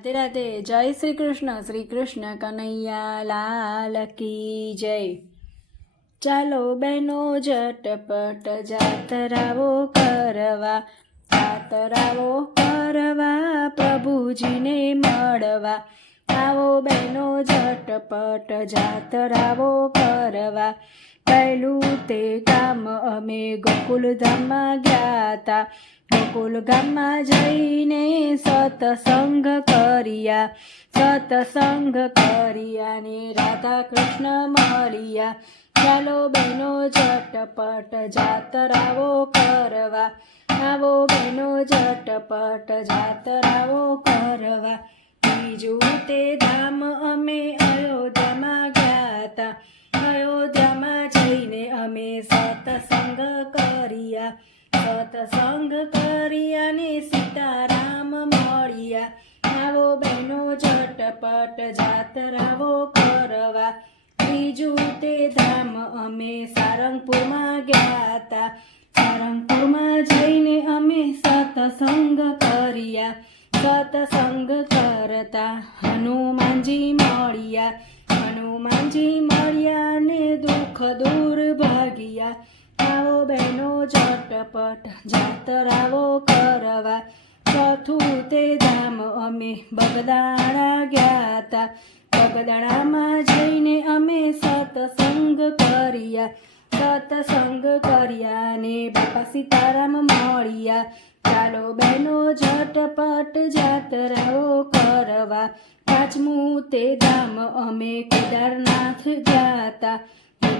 રાધે રાધે જય શ્રી કૃષ્ણ શ્રી કૃષ્ણ કનૈયા, લાલ કી જય. ચાલો બહેનો ઝટપટ જાતરાવો કરવા જાતરાવો કરવા, પ્રભુજીને મળવા. આવો બહેનો ઝટપટ જાતરાવો કરવા, પહેલું તે કામ અમે ગોકુલધામમાં ગયા હતા ગોકુલ ગામમાં જઈને સતસંગ કર્યા સતસંગ કર્યા ને રાધા કૃષ્ણ મળ્યા ચાલો બહેનો ઝટપટ જાતરાવો કરવા આવો બહેનો ઝટપટ જાતરાવો કરવા બીજું તે ધામ અમે સતસંગ કરિયા, સત્સંગ કરિયા ને સીતારામ મળ્યા. આવો બહેનો ઝટપટ જાતરાવો કરવા. બીજું તે ધામ અમે સારંગપુરમાં ગયા હતા. સારંગપુરમાં જઈને અમે સતસંગ કર્યા. સતસંગ કરતા હનુમાનજી મળ્યા. હનુમાનજી મળ્યા ને દુઃખ દૂર ભાગ્યા. આવો બહેનો, ઝટપટ જાતરાવો કરવા. ચોથું તે ધામ અમે બગદાણા ગયા હતા બગદાણામાં જઈને અમે સતસંગ કર્યા. સતસંગ કર્યા ને બાપા સીતારામ મળ્યા. ચાલો બહેનો, ઝટપટ જાતરાઓ કરવા. પાંચમું તે ધામ અમે કેદારનાથ ગયા હતા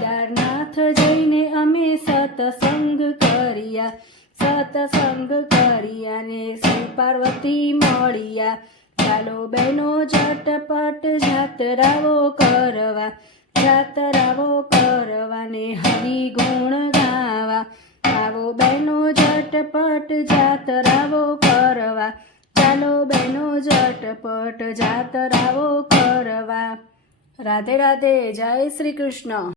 કેદારનાથ જઈને અમે સતસંગ કર્યા. સતસંગ કર્યા ને શ્રી પાર્વતી મળ્યા. ચાલો બહેનો, ઝટપટ જાતરાવો કરવા. જાતરાવો કરવા ને હરી ગુણ ગાવા. આવો બહેનો, ઝટપટ જાતરાવો કરવા. ચાલો બહેનો, ઝટપટ જાતરાવો કરવા. રાધે રાધે, જય શ્રી કૃષ્ણ.